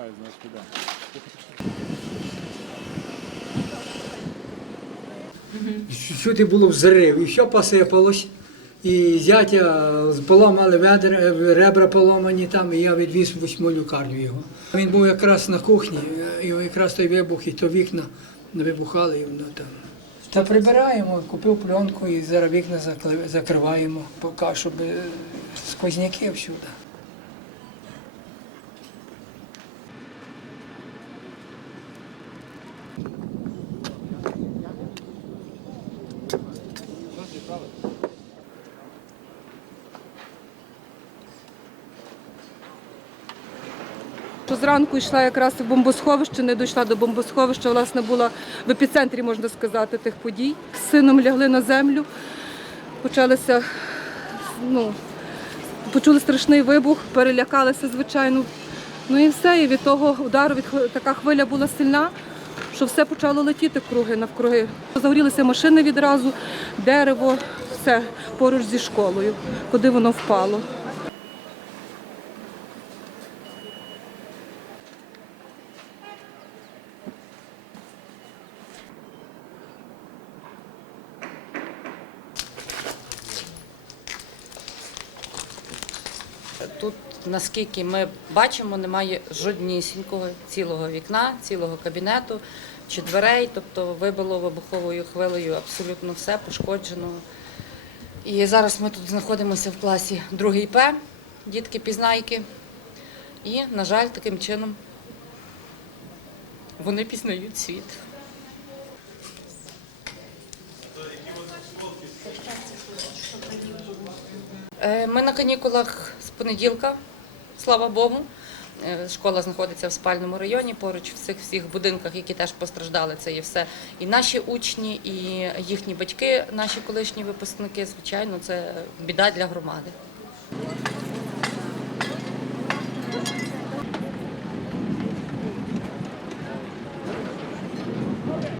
вертаюсь, знаєш, куди. Сюди було взрив, і все посипалось. І зятя поламали ведра, ребра поломані там, і я відвіз восьму лікарню його. Він був якраз на кухні, і якраз той вибух, і то вікна вибухали, і воно там. Та прибираємо, купив пленку і зараз вікна закриваємо, поки щоб е, сквозняки всюди. Зранку йшла якраз в бомбосховище, не дійшла до бомбосховища, власне, була в епіцентрі, можна сказати, тих подій. З сином лягли на землю, почалися, ну, почули страшний вибух, перелякалися, звичайно. Ну і все. І від того удару від така хвиля була сильна, що все почало летіти круги навкруги. Загорілися машини відразу, дерево, все поруч зі школою, куди воно впало. Тут, наскільки ми бачимо, немає жоднісінького цілого вікна, цілого кабінету чи дверей, тобто вибило вибуховою хвилею абсолютно все пошкоджено. І зараз ми тут знаходимося в класі 2 П, дітки-пізнайки. І, на жаль, таким чином вони пізнають світ. Е, Ми на канікулах понеділка, слава Богу. Е, школа знаходиться в спальному районі. Поруч в цих всіх будинках, які теж постраждали, це і все і наші учні, і їхні батьки, наші колишні випускники. Звичайно, це біда для громади.